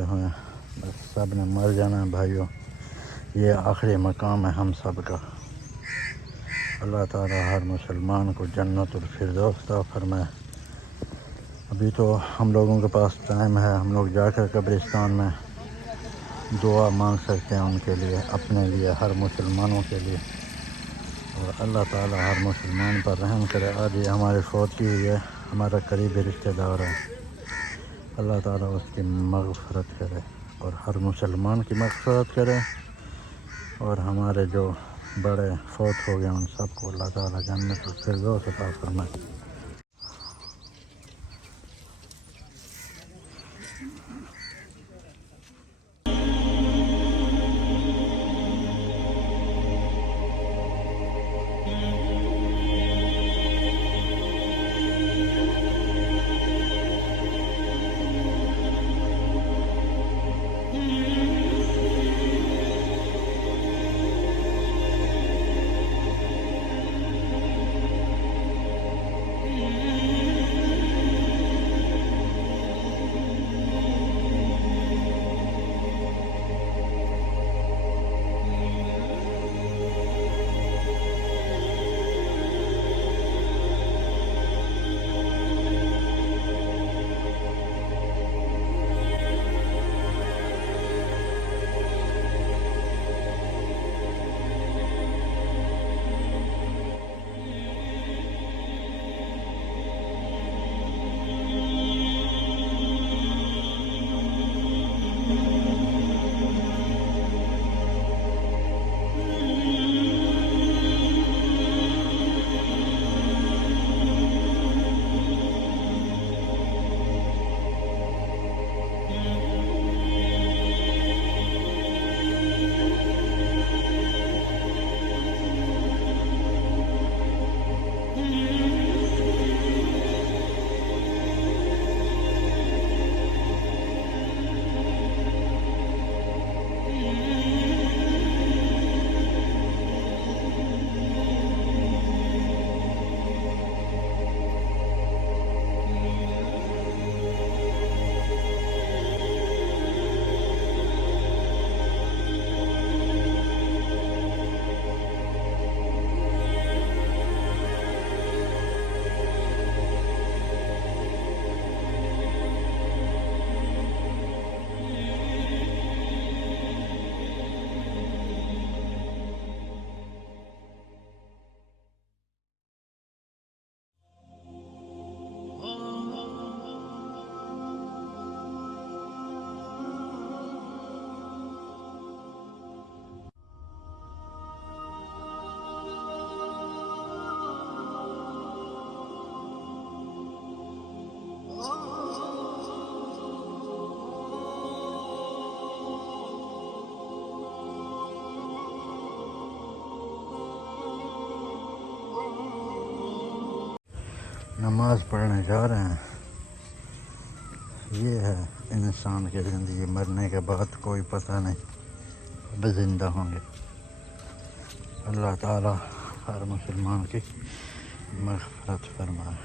आए हुए हैं, बस सब ने मर जाना है भाइयों। ये आखिरी मकाम है हम सब का। अल्लाह ताला हर मुसलमान को जन्नतुल फिरदौस अता फरमाए। अभी तो हम लोगों के पास टाइम है, हम लोग जाकर कब्रिस्तान में दुआ मांग सकते हैं उनके लिए, अपने लिए, हर मुसलमानों के लिए। और अल्लाह ताला हर मुसलमान पर रहम करे। आज ये हमारी फौत हुई है, हमारा करीबी रिश्तेदार है। अल्लाह ताला उसकी मग़फ़िरत करे और हर मुसलमान की मग़फ़िरत करे। और हमारे जो बड़े फौत हो गए उन सबको अल्लाह ताला जन्नतुल फिरदौस अता फरमाए। नमाज़ पढ़ने जा रहे हैं। ये है इंसान की ज़िंदगी, मरने के बाद कोई पता नहीं कब ज़िंदा होंगे। अल्लाह ताला हर मुसलमान की मग़फ़िरत फरमाए।